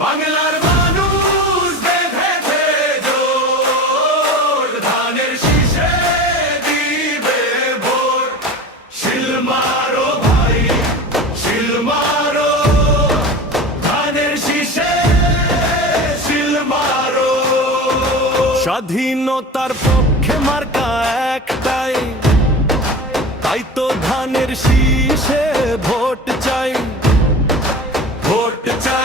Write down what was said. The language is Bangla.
বাংলার মানুষ বেঁধেছে জোর, ধানের শীষে দিবে ভোট। শিল মারো ভাই, শিল মারো, ধানের শীষে শিল মারো। স্বাধীনতার পক্ষে মার্কা একটাই, তাই তো ধানের শীষে ভোট চাই, ভোট চাই।